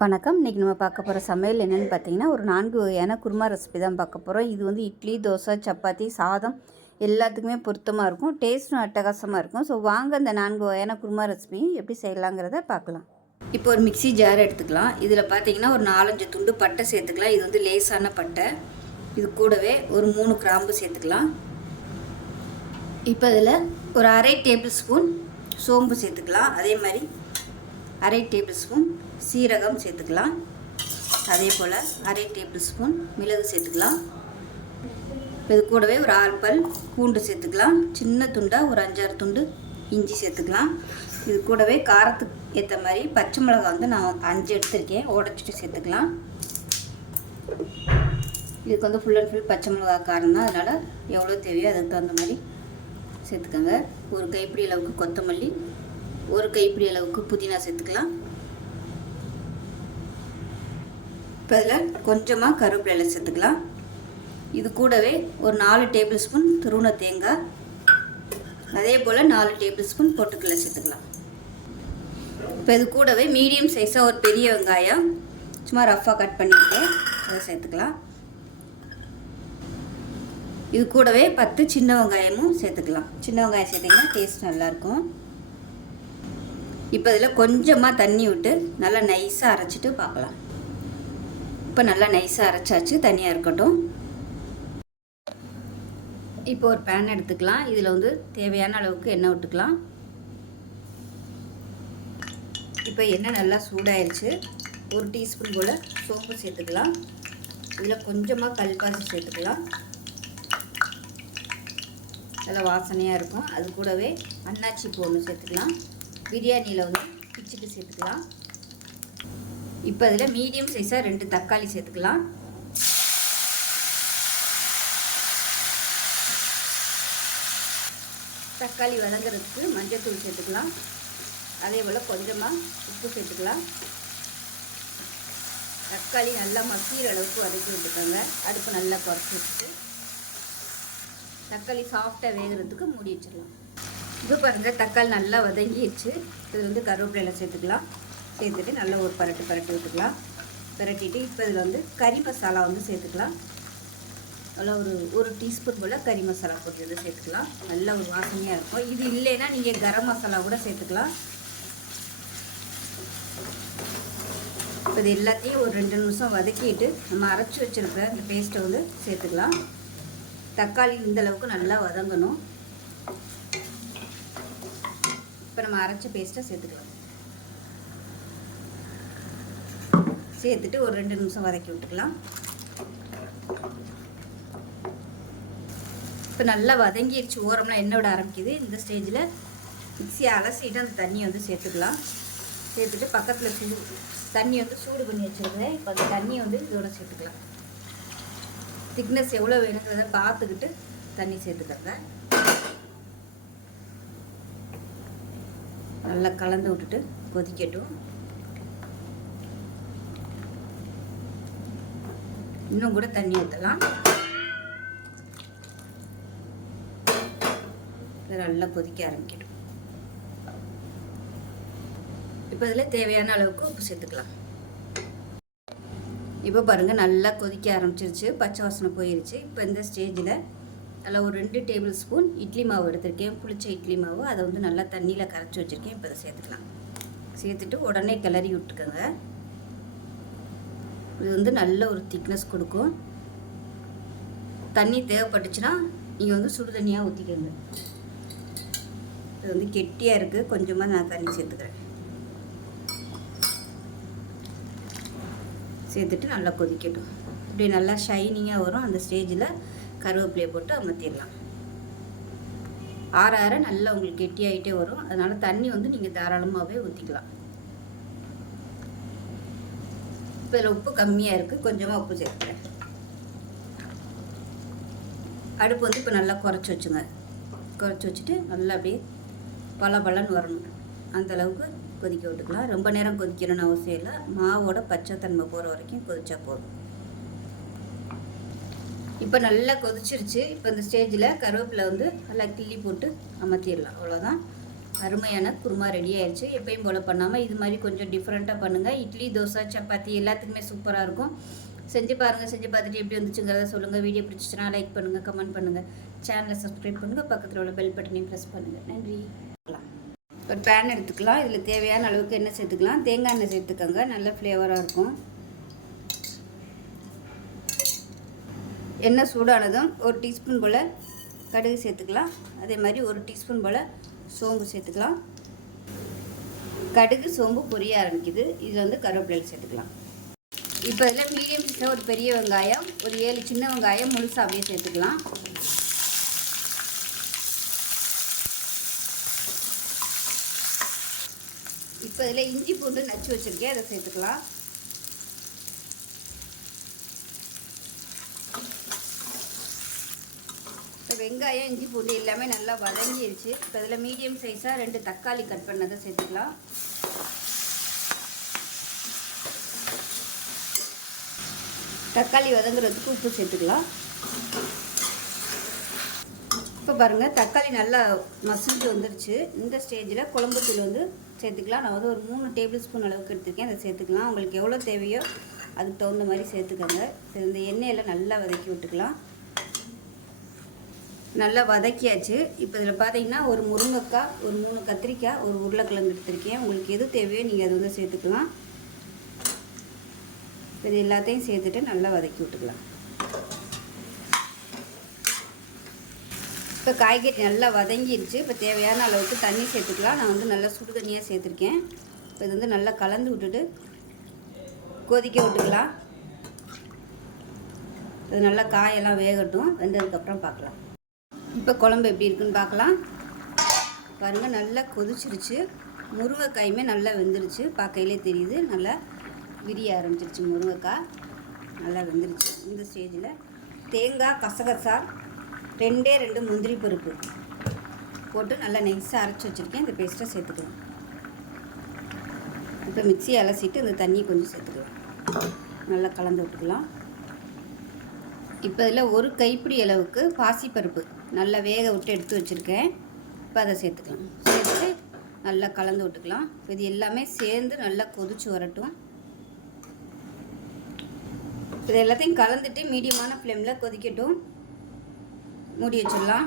வணக்கம். இன்றைக்கி நம்ம பார்க்க போகிற சமையல் என்னென்னு பார்த்தீங்கன்னா, ஒரு 4 வகையான குருமா ரெசிபி தான் பார்க்க போகிறோம். இது வந்து இட்லி, தோசை, சப்பாத்தி, சாதம் எல்லாத்துக்குமே பொருத்தமாக இருக்கும். டேஸ்ட்டும் அட்டகாசமாக இருக்கும். ஸோ வாங்க இந்த 4 வகையான குருமா ரெசிபியும் எப்படி செய்யலாங்கிறத பார்க்கலாம். இப்போ ஒரு மிக்ஸி ஜார் எடுத்துக்கலாம். இதில் பார்த்தீங்கன்னா ஒரு 4-5 துண்டு பட்டை சேர்த்துக்கலாம். இது வந்து லேசான பட்டை. இது கூடவே ஒரு 3 கிராம்பு சேர்த்துக்கலாம். இப்போ இதில் ஒரு 1/2 டேபிள் ஸ்பூன் சோம்பு சேர்த்துக்கலாம். அதே மாதிரி 1/2 டேபிள் ஸ்பூன் சீரகம் சேர்த்துக்கலாம். அதே போல் 1/2 டேபிள் ஸ்பூன் மிளகு சேர்த்துக்கலாம். இது கூடவே ஒரு 6 பல் பூண்டு சேர்த்துக்கலாம். சின்ன துண்டாக ஒரு 5-6 துண்டு இஞ்சி சேர்த்துக்கலாம். இது கூடவே காரத்துக்கு ஏற்ற மாதிரி பச்சை மிளகாய் வந்து நான் 5 எடுத்திருக்கேன், உடச்சிட்டு சேர்த்துக்கலாம். இதுக்கு வந்து ஃபுல் அண்ட் ஃபுல் பச்சை மிளகாய் காரம் தான், அதனால் எவ்வளோ தேவையோ அதுக்கு தகுந்த மாதிரி சேர்த்துக்கோங்க. ஒரு கைப்பிடி அளவுக்கு கொத்தமல்லி, ஒரு கைப்பிடி அளவுக்கு புதினா சேர்த்துக்கலாம். இப்போ இதில் கொஞ்சமாக கருவேப்பிலை சேர்த்துக்கலாம். இது கூடவே ஒரு 4 டேபிள் ஸ்பூன் துருவன தேங்காய், அதே போல் 4 டேபிள் ஸ்பூன் பொட்டுக்கடலை சேர்த்துக்கலாம். இப்போ இது கூடவே மீடியம் சைஸாக ஒரு பெரிய வெங்காயம் சும்மா ரஃப்பாக கட் பண்ணிட்டு அதை சேர்த்துக்கலாம். இது கூடவே 10 சின்ன வெங்காயமும் சேர்த்துக்கலாம். சின்ன வெங்காயம் சேர்த்திங்கன்னா டேஸ்ட் நல்லாயிருக்கும். இப்போ இதில் கொஞ்சமாக தண்ணி விட்டு நல்லா நைஸாக அரைச்சிட்டு பார்க்கலாம். இப்போ நல்லா நைஸாக அரைச்சாச்சு, தனியாக இருக்கட்டும். இப்போ ஒரு பேன் எடுத்துக்கலாம். இதில் வந்து தேவையான அளவுக்கு எண்ணெய் விட்டுக்கலாம். இப்போ எண்ணெய் நல்லா சூடாயிருச்சு. ஒரு டீஸ்பூன் போல் சோம்பு சேர்த்துக்கலாம். இதில் கொஞ்சமாக கல்பாசி சேர்த்துக்கலாம். நல்லா வாசனையாக இருக்கும். அது கூடவே அன்னாச்சி பூ ஒன்று சேர்த்துக்கலாம். பிரியாணியில் வந்து பிச்சுட்டு சேர்த்துக்கலாம். இப்போ இதில் மீடியம் சைஸாக 2 தக்காளி சேர்த்துக்கலாம். தக்காளி வதங்கிறதுக்கு மஞ்சள்தூள் சேர்த்துக்கலாம். அதே போல் கொஞ்சமாக உப்பு சேர்த்துக்கலாம். தக்காளி நல்லா மசிகிற அளவுக்கு வதக்கி விட்டுக்கோங்க. அடுப்பு நல்லா குறைச்சி வச்சுட்டு தக்காளி சாஃப்டாக வேகிறதுக்கு மூடி வச்சிடலாம். இது பாருங்கள், தக்காளி நல்லா வதங்கிடுச்சு. இது வந்து கருவேப்பிலை சேர்த்துக்கலாம். சேர்த்துட்டு நல்லா ஒரு பரட்டி விட்டுக்கலாம். பரட்டிட்டு இப்போ இதில் வந்து கறி மசாலா வந்து சேர்த்துக்கலாம். நல்லா ஒரு டீஸ்பூன் போல் கறி மசாலா போட்டு இதை சேர்த்துக்கலாம். நல்லா ஒரு வாசனையாக இருக்கும். இது இல்லைன்னா நீங்கள் கரம் மசாலா கூட சேர்த்துக்கலாம். இப்போ இது எல்லாத்தையும் ஒரு 2 நிமிஷம் வதக்கிட்டு நம்ம அரைச்சி வச்சுருக்க இந்த பேஸ்ட்டை வந்து சேர்த்துக்கலாம். தக்காளி இந்தளவுக்கு நல்லா வதங்கணும். இப்போ நம்ம அரைச்ச பேஸ்ட்டை சேர்த்துக்கலாம். சேர்த்துட்டு ஒரு 2 நிமிஷம் வதக்கி விட்டுக்கலாம். இப்போ நல்லா வதங்கிடுச்சு. ஓரம்லாம் எண்ணெய் விட ஆரம்பிக்குது. இந்த ஸ்டேஜில் மிக்ஸியை அலசிட்டு அந்த தண்ணியை வந்து சேர்த்துக்கலாம். சேர்த்துட்டு பக்கத்தில் தண்ணி வந்து சூடு பண்ணி வச்சுருக்கேன். இப்போ அந்த தண்ணியை வந்து இதோட சேர்த்துக்கலாம். திக்னஸ் எவ்வளோ வேணுங்கிறத பார்த்துக்கிட்டு தண்ணி சேர்த்துக்கங்க. நல்லா கலந்து விட்டுட்டு கொதிக்கட்டும். இன்னும் கூட தண்ணி ஊற்றலாம். நல்லா கொதிக்க ஆரம்பிக்கட்டும். இப்போ இதில் தேவையான அளவுக்கு உப்பு சேர்த்துக்கலாம். இப்போ பாருங்கள், நல்லா கொதிக்க ஆரம்பிச்சிருச்சு. பச்சை வாசனை போயிருச்சு. இப்போ இந்த ஸ்டேஜில் அதில் ஒரு 2 டேபிள் ஸ்பூன் இட்லி மாவு எடுத்திருக்கேன். புளிச்ச இட்லி மாவு. அதை வந்து நல்லா தண்ணியில் கரைச்சி வச்சுருக்கேன். இப்போ அதை சேர்த்துக்கலாம். சேர்த்துட்டு உடனே கிளறி விட்டுக்கோங்க. இது வந்து நல்ல ஒரு திக்னஸ் கொடுக்கும். தண்ணி தேவைப்பட்டுச்சுன்னா நீங்கள் வந்து சுடு தண்ணியாக ஊற்றிக்கோங்க. இது வந்து கெட்டியாக இருக்குது. கொஞ்சமாக நான் தண்ணி சேர்த்துக்கிறேன். சேர்த்துட்டு நல்லா கொதிக்கட்டும். இப்படி நல்லா ஷைனிங்காக வரும். அந்த ஸ்டேஜில் கருவேப்பிலையை போட்டு அமர்த்திடலாம். ஆற நல்லா உங்களுக்கு கெட்டியாகிட்டே வரும். அதனால் தண்ணி வந்து நீங்கள் தாராளமாகவே ஊற்றிக்கலாம். இப்போ இதில் உப்பு கம்மியாக இருக்குது. கொஞ்சமாக உப்பு சேர்த்துக்கிறேன். அடுப்பு வந்து இப்போ நல்லா குறைச்சி வச்சுங்க. குறைச்சி வச்சுட்டு நல்லா அப்படியே பலன்னு வரணும். அந்தளவுக்கு கொதிக்க விட்டுக்கலாம். ரொம்ப நேரம் கொதிக்கணும்னு அவசியம் இல்லை. மாவோட பச்சை தன்மை போகிற வரைக்கும் கொதிச்சா போதும். இப்போ நல்லா கொதிச்சிருச்சு. இப்போ இந்த ஸ்டேஜில் கருவேப்பிலை வந்து நல்லா கிள்ளி போட்டு அமர்த்திடலாம். அவ்வளோதான். அருமையான குருமா ரெடி ஆயிடுச்சு. எப்பயும் போல் பண்ணாமல் இது மாதிரி கொஞ்சம் டிஃப்ரெண்ட்டாக பண்ணுங்கள். இட்லி, தோசை, சப்பாத்தி எல்லாத்துக்குமே சூப்பராக இருக்கும். செஞ்சு பாருங்கள். செஞ்சு பார்த்துட்டு எப்படி வந்துச்சுங்கிறத சொல்லுங்கள். வீடியோ பிடிச்சிச்சுன்னா லைக் பண்ணுங்கள், கமெண்ட் பண்ணுங்கள், சேனலை சப்ஸ்கிரைப் பண்ணுங்கள், பக்கத்தில் உள்ள பெல் பட்டனையும் ப்ரெஸ் பண்ணுங்கள். நன்றி. ஒரு பேன் எடுத்துக்கலாம். இதில் தேவையான அளவுக்கு எண்ணெய் சேர்த்துக்கலாம். தேங்காய் எண்ணெய் சேர்த்துக்கோங்க, நல்ல ஃப்ளேவராக இருக்கும். எண்ணெய் சூடானதும் ஒரு டீஸ்பூன் போல் கடுகு சேர்த்துக்கலாம். அதே மாதிரி ஒரு டீஸ்பூன் போல் சோம்பு சேர்த்துக்கலாம். கடுகு சோம்பு பொரிய ஆரம்பிக்குது. இதில் வந்து கருவேப்பிலை சேர்த்துக்கலாம். இப்போ இதில் மீடியம் சைஸில் ஒரு பெரிய வெங்காயம், ஒரு 7 சின்ன வெங்காயம் முழுசாக அப்படியே சேர்த்துக்கலாம். இப்போ இதில் இஞ்சி பூண்டு நச்சு வச்சுருக்கேன், அதை சேர்த்துக்கலாம். இப்போ வெங்காயம், இஞ்சி பூண்டு எல்லாமே நல்லா வதங்கிடுச்சு. இப்போ இதில் மீடியம் சைஸாக 2 தக்காளி கட் பண்ணதை சேர்த்துக்கலாம். தக்காளி வதங்குறதுக்கு உப்பு சேர்த்துக்கலாம். இப்போ பாருங்கள், தக்காளி நல்லா மசிஞ்சு வந்துருச்சு. இந்த ஸ்டேஜில் குழம்புத்தூள் வந்து சேர்த்துக்கலாம். நான் வந்து ஒரு 3 டேபிள் ஸ்பூன் அளவுக்கு எடுத்துருக்கேன், அதை சேர்த்துக்கலாம். உங்களுக்கு எவ்வளோ தேவையோ அதுக்கு தகுந்த மாதிரி சேர்த்துக்கோங்க. இந்த எண்ணெயில் நல்லா வதக்கி விட்டுக்கலாம். நல்லா வதக்கியாச்சு. இப்போ இதில் பார்த்தீங்கன்னா ஒரு முருங்கைக்காய், ஒரு 3 கத்திரிக்காய், ஒரு உருளைக்கிழங்கு எடுத்துருக்கேன். உங்களுக்கு எது தேவையோ நீங்கள் அதை வந்து சேர்த்துக்கலாம். இது எல்லாத்தையும் சேர்த்துட்டு நல்லா வதக்கி விட்டுக்கலாம். இப்போ காய்கறி நல்லா வதங்கிடுச்சு. இப்போ தேவையான அளவுக்கு தண்ணி சேர்த்துக்கலாம். நான் வந்து நல்லா சுடு தண்ணியாக சேர்த்துருக்கேன். இப்போ இது வந்து நல்லா கலந்து விட்டுட்டு கொதிக்க விட்டுக்கலாம். இது நல்லா காயெல்லாம் வேகட்டும். வெந்ததுக்கப்புறம் பார்க்கலாம். இப்போ குழம்பு எப்படி இருக்குன்னு பார்க்கலாம். பாருங்கள், நல்லா கொதிச்சிருச்சு. முருங்கைக்காயுமே நல்லா வெந்துருச்சு. பார்க்கையிலே தெரியுது, நல்லா விரிய ஆரம்பிச்சிருச்சு. முருங்கைக்காய் நல்லா வெந்துருச்சு. இந்த ஸ்டேஜில் தேங்காய், கசகசா, 2 முந்திரி பருப்பு போட்டு நல்லா நைஸாக அரைச்சி வச்சுருக்கேன். இந்த பேஸ்ட்டை சேர்த்துக்கலாம். இப்போ மிக்ஸி அலசிட்டு இந்த தண்ணி கொஞ்சம் சேர்த்துக்கலாம். நல்லா கலந்து விட்டுக்கலாம். இப்போ இதில் ஒரு கைப்பிடி அளவுக்கு பாசிப்பருப்பு நல்லா வேக விட்டு எடுத்து வச்சுருக்கேன். இப்போ அதை சேர்த்துக்கலாம். சேர்த்துட்டு நல்லா கலந்து விட்டுக்கலாம். இது எல்லாமே சேர்ந்து நல்லா கொதிச்சு வரட்டும். இது எல்லாத்தையும் கலந்துட்டு மீடியமான ஃப்ளேமில் கொதிக்கட்டும். மூடி வச்சிடலாம்.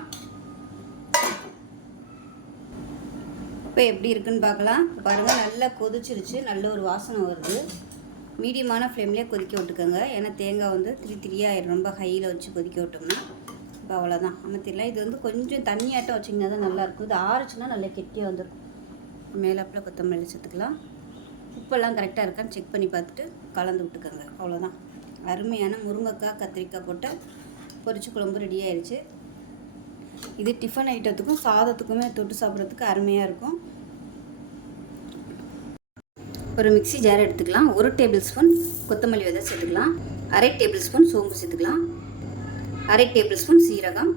இப்போ எப்படி இருக்குன்னு பார்க்கலாம். பாருங்கள், நல்லா கொதிச்சிருச்சு. நல்ல ஒரு வாசனை வருது. மீடியமான ஃப்ளேம்லேயே கொதிக்க விட்டுக்கோங்க. ஏன்னா தேங்காய் வந்து திரியாக ரொம்ப ஹையில் வச்சு கொதிக்க விட்டோம்னா இப்போ அவ்வளோதான், அமர்த்திடலாம். இது வந்து கொஞ்சம் தண்ணியாட்டம் வச்சிங்கன்னா தான் நல்லாயிருக்கும். இது ஆறுச்சுன்னா நல்லா கெட்டியாக வந்துடும். மேலாப்பில் கொத்தமல்லி சேர்த்துக்கலாம். உப்பெல்லாம் கரெக்டாக இருக்கான்னு செக் பண்ணி பார்த்துட்டு கலந்து விட்டுக்கோங்க. அவ்வளோதான், அருமையான முருங்கைக்காய், கத்திரிக்காய் போட்டு பொரிச்சு குழம்பு ரெடி ஆயிடுச்சு. இது டிஃபன் ஐட்டத்துக்கும் சாதத்துக்குமே தொட்டு சாப்பிட்றதுக்கு அருமையாக இருக்கும். ஒரு மிக்ஸி ஜார் எடுத்துக்கலாம். 1 டேபிள் ஸ்பூன் கொத்தமல்லி விதை சேர்த்துக்கலாம். 1/2 டேபிள் ஸ்பூன் சோம்பு சேர்த்துக்கலாம். 1/2 டேபிள் ஸ்பூன் சீரகம்,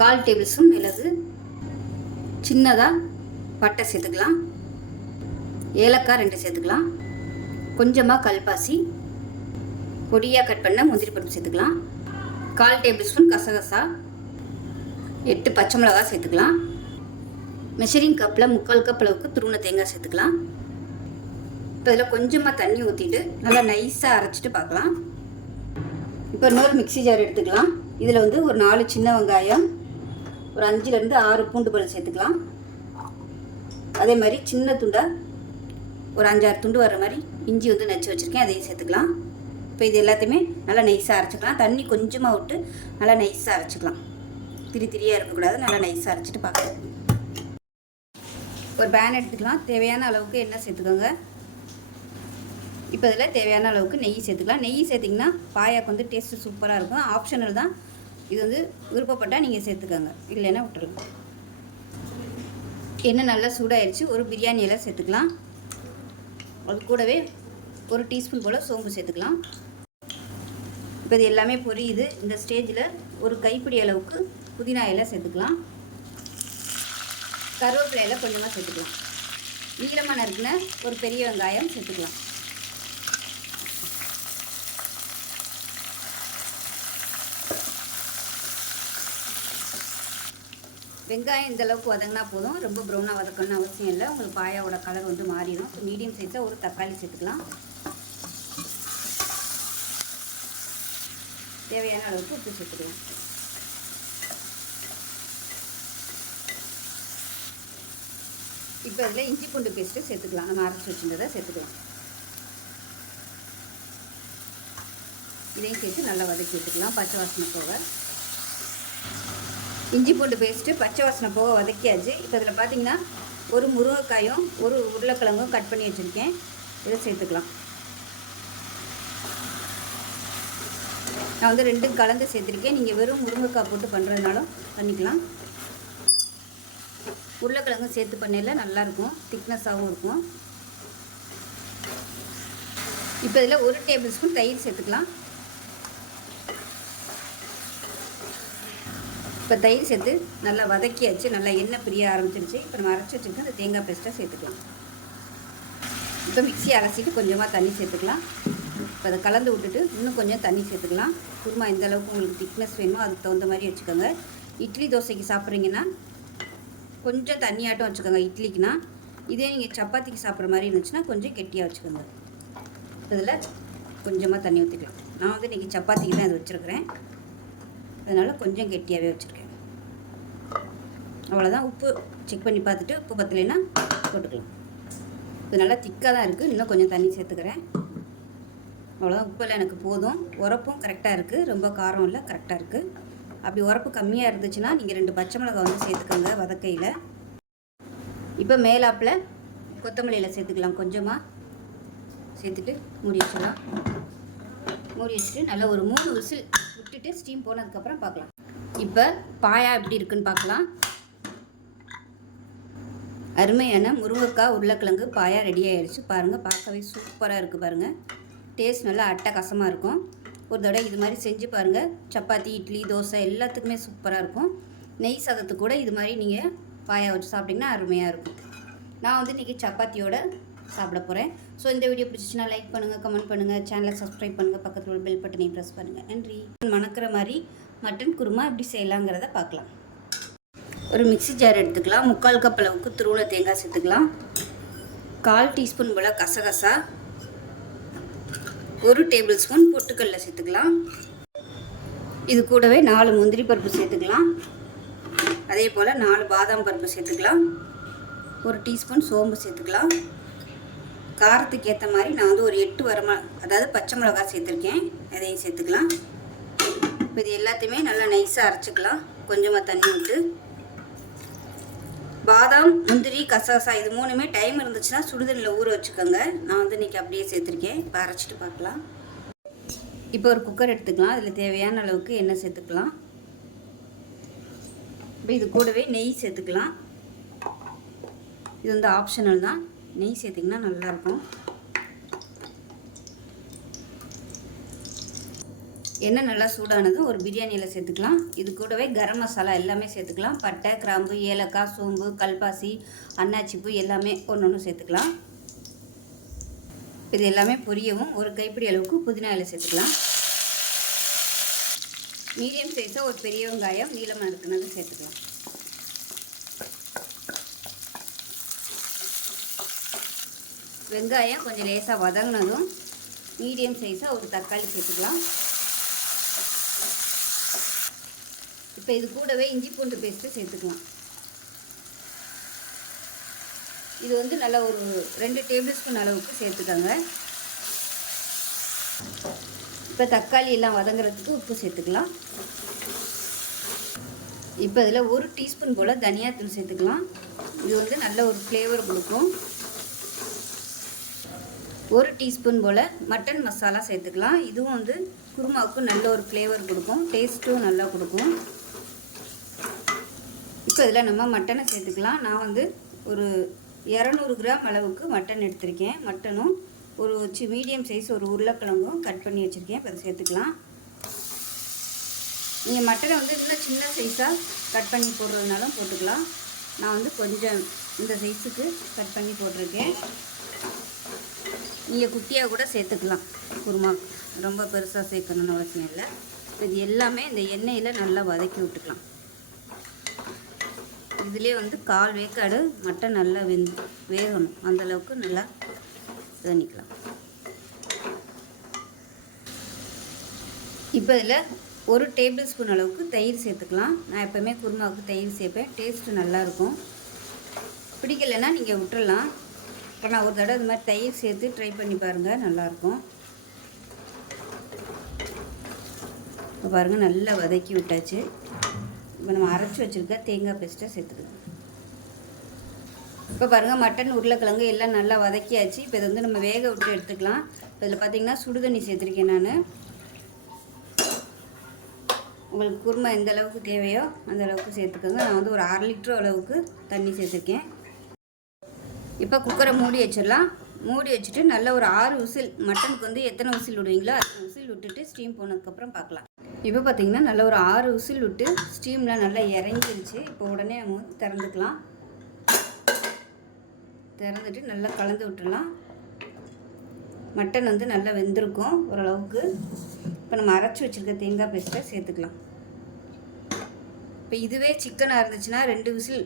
1/4 டேபிள் ஸ்பூன் மிளகு, சின்னதாக பட்டை சேர்த்துக்கலாம். ஏலக்காய் 2 சேர்த்துக்கலாம். கொஞ்சமாக கல்பாசி, பொடியாக கட் பண்ண முந்திரி பருப்பு சேர்த்துக்கலாம். 1/4 டேபிள் ஸ்பூன் கசகசா, 8 பச்சை மிளகா சேர்த்துக்கலாம். மெஷரிங் கப்பில் 3/4 கப் அளவுக்கு துருவின தேங்காய் சேர்த்துக்கலாம். இப்போ இதில் கொஞ்சமாக தண்ணி ஊற்றிட்டு நல்லா நைஸாக அரைச்சிட்டு பார்க்கலாம். இப்போ இன்னொரு மிக்ஸி ஜார் எடுத்துக்கலாம். இதில் வந்து ஒரு 4 சின்ன வெங்காயம், ஒரு 5லேருந்து 6 பூண்டு பல் சேர்த்துக்கலாம். அதே மாதிரி சின்ன துண்டாக ஒரு 5-6 துண்டு வர மாதிரி இஞ்சி வந்து நச்சு வச்சுருக்கேன், அதையும் சேர்த்துக்கலாம். இப்போ இது எல்லாத்தையுமே நல்லா நைஸாக அரைச்சிக்கலாம். தண்ணி கொஞ்சமாக விட்டு நல்லா நைஸாக அரைச்சிக்கலாம். திரியாக இருக்கக்கூடாது. நல்லா நைஸாக அரைச்சிட்டு பார்க்கலாம். ஒரு பேன் எடுத்துக்கலாம். தேவையான அளவுக்கு எண்ணெய் சேர்த்துக்கோங்க. இப்போ இதில் தேவையான அளவுக்கு நெய் சேர்த்துக்கலாம். நெய் சேர்த்திங்கன்னா பாயாக்கு வந்து டேஸ்ட்டு சூப்பராக இருக்கும். ஆப்ஷனல் தான். இது வந்து விருப்பப்பட்டால் நீங்கள் சேர்த்துக்கோங்க, இல்லைன்னா விட்டுருங்க. எண்ணெய் நல்லா சூடாயிருச்சு. ஒரு பிரியாணி இலை சேர்த்துக்கலாம். அது கூடவே ஒரு டீஸ்பூன் போல் சோம்பு சேர்த்துக்கலாம். இப்போ இது எல்லாமே பொரியுது. இந்த ஸ்டேஜில் ஒரு கைப்பிடி அளவுக்கு புதினா இலை சேர்த்துக்கலாம். கருவேப்பிலை இலை கொஞ்சமாக சேர்த்துக்கலாம். நீளமாக நறுக்கின ஒரு பெரிய வெங்காயம் சேர்த்துக்கலாம். வெங்காயம் இந்த அளவுக்கு வதங்கினா போதும், ரொம்ப ப்ரௌனாக வதக்கணும்னு அவசியம் இல்லை. உங்களுக்கு பாயாவோட கலர் வந்து மாறிடும். ஸோ மீடியம் சைஸாக ஒரு தக்காளி சேர்த்துக்கலாம். தேவையான அளவுக்கு உப்பு சேர்த்துக்கலாம். இப்போ அதில் இஞ்சி பூண்டு பேஸ்ட்டு சேர்த்துக்கலாம். நம்ம அரைச்சி வச்சுருந்ததை சேர்த்துக்கலாம். இதையும் சேர்த்து நல்லா வதக்கி விட்டுக்கலாம் பச்சை வாசனை போக. இஞ்சி பூண்டு பேஸ்ட்டு பச்சை வாசனை போக வதக்கியாச்சு. இப்போ இதில் பார்த்தீங்கன்னா ஒரு முருங்கைக்காயும் ஒரு உருளைக்கிழங்கும் கட் பண்ணி வச்சுருக்கேன். இதை சேர்த்துக்கலாம். நான் வந்து ரெண்டும் கலந்து சேர்த்துருக்கேன். நீங்கள் வெறும் முருங்கைக்காய் போட்டு பண்ணுறதுனாலும் பண்ணிக்கலாம். உருளைக்கிழங்கும் சேர்த்து பண்ணையில் நல்லாயிருக்கும், திக்னஸாகவும் இருக்கும். இப்போ இதில் 1 டேபிள் ஸ்பூன் தயிர் சேர்த்துக்கலாம். இப்போ தயிர் சேர்த்து நல்லா வதக்கியாச்சு. நல்லா எண்ணெய் பிரிய ஆரம்பிச்சிருச்சு. இப்போ நம்ம அரைச்சி வச்சுருக்க அந்த தேங்காய் பேஸ்ட்டை சேர்த்துக்கலாம். இப்போ மிக்ஸி அரைச்சிட்டு கொஞ்சமாக தண்ணி சேர்த்துக்கலாம். இப்போ அதை கலந்து விட்டுட்டு இன்னும் கொஞ்சம் தண்ணி சேர்த்துக்கலாம். குருமா எந்த அளவுக்கு உங்களுக்கு திக்னஸ் வேணுமோ அதுக்கு தகுந்த மாதிரி வச்சுக்கோங்க. இட்லி தோசைக்கு சாப்பிட்றீங்கன்னா கொஞ்சம் தண்ணியாட்டம் வச்சுக்கோங்க இட்லிக்குனா. இதே நீங்கள் சப்பாத்திக்கு சாப்பிட்ற மாதிரி இருந்துச்சுன்னா கொஞ்சம் கெட்டியாக வச்சுக்கோங்க. இதில் கொஞ்சமாக தண்ணி ஊற்றிக்கலாம். நான் வந்து இன்றைக்கி சப்பாத்திக்கு தான் இது வச்சுருக்கிறேன், அதனால் கொஞ்சம் கெட்டியாகவே வச்சுருக்கேன். அவ்வளோதான். உப்பு செக் பண்ணி பார்த்துட்டு உப்பு பத்தலைன்னா போட்டுக்கலாம். இது நல்லா திக்காக தான் இருக்குது, இன்னும் கொஞ்சம் தண்ணி சேர்த்துக்கிறேன். அவ்வளோதான். உப்பெல்லாம் எனக்கு போதும். உரப்பும் கரெக்டாக இருக்குது, ரொம்ப காரம் இல்லை, கரெக்டாக இருக்குது. அப்படி உரப்பு கம்மியாக இருந்துச்சுன்னா நீங்கள் 2 பச்சை மிளகாய் வந்து சேர்த்துக்கோங்க வதக்கையில். இப்போ மேலாப்பில் கொத்தமல்லியில் சேர்த்துக்கலாம். கொஞ்சமாக சேர்த்துட்டு மூடி வச்சிடலாம். மூடி வச்சுட்டு நல்லா ஒரு 3 விசில் விட்டுட்டு ஸ்டீம் போனதுக்கப்புறம் பார்க்கலாம். இப்போ பாயா எப்படி இருக்குன்னு பார்க்கலாம். அருமையான முருங்கைக்காய் உருளைக்கிழங்கு பாயா ரெடி ஆகிடுச்சு. பாருங்கள், பார்க்கவே சூப்பராக இருக்குது. பாருங்கள், டேஸ்ட் நல்லா அட்டகாசமாக இருக்கும். ஒரு தடவை இது மாதிரி செஞ்சு பாருங்கள். சப்பாத்தி, இட்லி, தோசை எல்லாத்துக்குமே சூப்பராக இருக்கும். நெய் சாதத்துக்கு கூட இது மாதிரி நீங்கள் பாயா வச்சு சாப்பிட்டிங்கன்னா அருமையாக இருக்கும். நான் வந்து இன்றைக்கி சப்பாத்தியோட சாப்பிட போகிறேன். ஸோ இந்த வீடியோ பிடிச்சிச்சுன்னா லைக் பண்ணுங்கள், கமெண்ட் பண்ணுங்கள், சேனலை சப்ஸ்கிரைப் பண்ணுங்கள், பக்கத்தில் உள்ள பெல் பட்டனையும் ப்ரெஸ் பண்ணுங்கள். நன்றி. மணக்கிற மாதிரி மட்டன் குருமா எப்படி செய்யலாங்கிறத பார்க்கலாம். ஒரு மிக்ஸி ஜார் எடுத்துக்கலாம். 3/4 கப் அளவுக்கு துருவன தேங்காய் சேர்த்துக்கலாம். 1/4 டீஸ்பூன் போல் கசகசா, 1 டேபிள் ஸ்பூன் பொட்டுக்கடலை சேர்த்துக்கலாம். இது கூடவே 4 முந்திரி பருப்பு சேர்த்துக்கலாம். அதே போல் 4 பாதாம் பருப்பு சேர்த்துக்கலாம். 1 டீஸ்பூன் சோம்பு சேர்த்துக்கலாம். காரத்துக்கு ஏற்ற மாதிரி நான் வந்து ஒரு 8 அதாவது பச்சை மிளகாய் சேர்த்துருக்கேன், அதையும் சேர்த்துக்கலாம். இப்போ இது எல்லாத்தையுமே நல்லா நைஸாக அரைச்சிக்கலாம். கொஞ்சமாக தண்ணி விட்டு பாதாம், முந்திரி, கசகசா இது 3மே டைம் இருந்துச்சுன்னா சுடுதண்ணில் ஊற வச்சுக்கோங்க. நான் வந்து இன்றைக்கி அப்படியே சேர்த்துருக்கேன். இப்போ அரைச்சிட்டு பார்க்கலாம். இப்போ ஒரு குக்கர் எடுத்துக்கலாம். அதில் தேவையான அளவுக்கு எண்ணெய் சேர்த்துக்கலாம். இப்போ இது கூடவே நெய் சேர்த்துக்கலாம். இது வந்து ஆப்ஷனல் தான், நெய் சேர்த்திங்கன்னா நல்லாயிருக்கும். எண்ணெய் நல்லா சூடானதும் ஒரு பிரியாணியில் சேர்த்துக்கலாம். இது கூடவே கரம் மசாலா எல்லாமே சேர்த்துக்கலாம். பட்டை, கிராம்பு, ஏலக்காய், சோம்பு, கல்பாசி, அன்னாச்சிப்பூ எல்லாமே ஒன்று சேர்த்துக்கலாம். இது எல்லாமே பொரியவும் ஒரு கைப்பிடி அளவுக்கு புதினா இலை சேர்த்துக்கலாம். மீடியம் சைஸாக ஒரு பெரிய வெங்காயம் நீளமாக இருக்கிறது சேர்த்துக்கலாம். வெங்காயம் கொஞ்சம் லேசாக வதங்கினதும் மீடியம் சைஸாக ஒரு தக்காளி சேர்த்துக்கலாம். இப்போ இது கூடவே இஞ்சி பூண்டு பேஸ்ட்டு சேர்த்துக்கலாம். இது வந்து நல்லா ஒரு 2 டேபிள் ஸ்பூன் அளவுக்கு சேர்த்துக்கோங்க. இப்போ தக்காளி எல்லாம் வதங்குறதுக்கு உப்பு சேர்த்துக்கலாம். இப்போ இதில் 1 டீஸ்பூன் போல் தனியாத்தூள் சேர்த்துக்கலாம். இது வந்து நல்ல ஒரு ஃப்ளேவர் கொடுக்கும். 1 டீஸ்பூன் போல் மட்டன் மசாலா சேர்த்துக்கலாம். இதுவும் வந்து குருமாவுக்கு நல்ல ஒரு ஃப்ளேவர் கொடுக்கும், டேஸ்ட்டும் நல்லா கொடுக்கும். இப்போ இதில் நம்ம மட்டனை சேர்த்துக்கலாம். நான் வந்து ஒரு 200 கிராம் அளவுக்கு மட்டன் எடுத்திருக்கேன். மட்டனும் ஒரு மீடியம் சைஸ் ஒரு உருளைக்கிழங்கும் கட் பண்ணி வச்சுருக்கேன். இப்போ அதை சேர்த்துக்கலாம். நீங்கள் மட்டனை வந்து இன்னும் சின்ன சைஸாக கட் பண்ணி போடுறதுனாலும் போட்டுக்கலாம். நான் வந்து கொஞ்சம் இந்த சைஸுக்கு கட் பண்ணி போட்டிருக்கேன். நீங்கள் குட்டியாக கூட சேர்த்துக்கலாம். குருமா ரொம்ப பெருசாக சேர்க்கணுன்னு அவசியம் இல்லை. இது எல்லாமே இந்த எண்ணெயில் நல்லா வதக்கி விட்டுக்கலாம். இதிலே வந்து 1/4 வேக்காடு மட்டன் நல்லா வேகணும். அந்தளவுக்கு நல்லா பண்ணிக்கலாம். இப்போ இதில் 1 டேபிள் ஸ்பூன் அளவுக்கு தயிர் சேர்த்துக்கலாம். நான் எப்போவுமே குருமாவுக்கு தயிர் சேர்ப்பேன். டேஸ்ட்டு நல்லாயிருக்கும். பிடிக்கலைன்னா நீங்கள் விட்டுறலாம். இப்போ நான் ஒரு தடவை இது மாதிரி தயிர் சேர்த்து ட்ரை பண்ணி பாருங்கள், நல்லாயிருக்கும். இப்போ பாருங்கள் நல்லா வதக்கி விட்டாச்சு. இப்போ நம்ம அரைச்சி வச்சுருக்க தேங்காய் பேஸ்ட்டை சேர்த்துக்கலாம். இப்போ பாருங்கள் மட்டன் உருளைக்கிழங்கு எல்லாம் நல்லா வதக்கியாச்சு. இப்போ இதை வந்து நம்ம வேக விட்டு எடுத்துக்கலாம். இப்போ இதில் பார்த்திங்கன்னா சுடுதண்ணி சேர்த்துருக்கேன் நான். உங்களுக்கு குருமா எந்த அளவுக்கு தேவையோ அந்த அளவுக்கு சேர்த்துக்கோங்க. நான் வந்து ஒரு 1/2 லிட்டர் அளவுக்கு தண்ணி சேர்த்துருக்கேன். இப்போ குக்கரை மூடி வச்சிடலாம். மூடி வச்சுட்டு நல்லா ஒரு 6 விசில், மட்டனுக்கு வந்து எத்தனை விசில் விடுவீங்களோ அத்தனை விசில் விட்டுட்டு ஸ்டீம் போனதுக்கப்புறம் பார்க்கலாம். இப்போ பார்த்திங்கன்னா நல்லா ஒரு 6 விசில் விட்டு ஸ்டீம்லாம் நல்லா இறங்கிருச்சு. இப்போ உடனே நம்ம வந்து திறந்துக்கலாம். திறந்துட்டு நல்லா கலந்து விட்டுடலாம். மட்டன் வந்து நல்லா வெந்திருக்கும் ஓரளவுக்கு. இப்போ நம்ம அரைச்சி வச்சுருக்க தேங்காய் பேஸ்ட்டை சேர்த்துக்கலாம். இப்போ இதுவே சிக்கனாக இருந்துச்சுன்னா 2 விசில்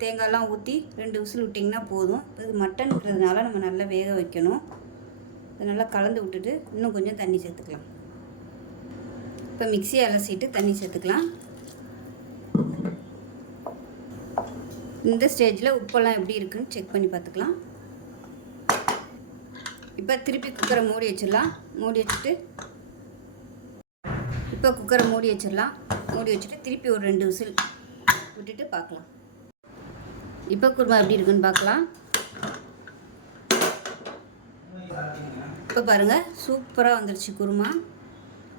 தேங்காயெலாம் ஊற்றி 2 விசில் விட்டிங்கன்னா போதும். இது மட்டன்ன்றதுனால நம்ம நல்லா வேக வைக்கணும். இதை நல்லா கலந்து விட்டுட்டு இன்னும் கொஞ்சம் தண்ணி சேர்த்துக்கலாம். இப்போ மிக்ஸியை அலசிட்டு தண்ணி சேர்த்துக்கலாம். இந்த ஸ்டேஜில் உப்பெல்லாம் எப்படி இருக்குன்னு செக் பண்ணி பார்த்துக்கலாம். இப்போ திருப்பி குக்கரை மூடி வச்சிடலாம். மூடி வச்சுட்டு இப்போ குக்கரை மூடி வச்சிடலாம். மூடி வச்சுட்டு திருப்பி ஒரு 2 விசில் விட்டுட்டு பார்க்கலாம். இப்போ குருமா எப்படி இருக்குன்னு பார்க்கலாம். இப்போ பாருங்கள் சூப்பராக வந்துடுச்சு குருமா.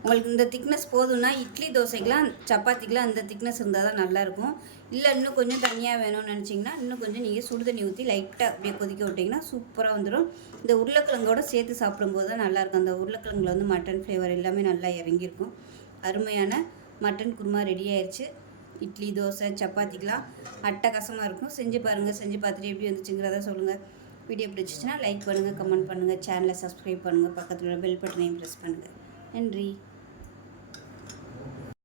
உங்களுக்கு இந்த திக்னஸ் போதும்னா இட்லி தோசைக்கெலாம் சப்பாத்திக்கெலாம் அந்த திக்னஸ் இருந்தால் தான் நல்லாயிருக்கும். இல்லை இன்னும் கொஞ்சம் தண்ணியாக வேணும்னு நினச்சிங்கன்னா இன்னும் கொஞ்சம் நீங்கள் சுடு தண்ணி ஊற்றி லைட்டாக அப்படியே கொதிக்க விட்டிங்கன்னா சூப்பராக வந்துடும். இந்த உருளைக்கிழங்கோட சேர்த்து சாப்பிடும்போது தான் நல்லாயிருக்கும். அந்த உருளைக்கிழங்குல வந்து மட்டன் ஃப்ளேவர் எல்லாமே நல்லா இறங்கியிருக்கும். அருமையான மட்டன் குருமா ரெடி ஆயிடுச்சு. இட்லி தோசை சப்பாத்திக்கெலாம் அட்டகாசமாக இருக்கும். செஞ்சு பாருங்கள். செஞ்சு பார்த்துட்டு எப்படி வந்துச்சுங்கிறத சொல்லுங்கள். வீடியோ பிடிச்சிச்சின்னா லைக் பண்ணுங்கள், கமெண்ட் பண்ணுங்கள், சேனலை சப்ஸ்கிரைப் பண்ணுங்கள், பக்கத்தில் உள்ள பெல் பட்டனையும் ப்ரெஸ் பண்ணுங்கள். நன்றி.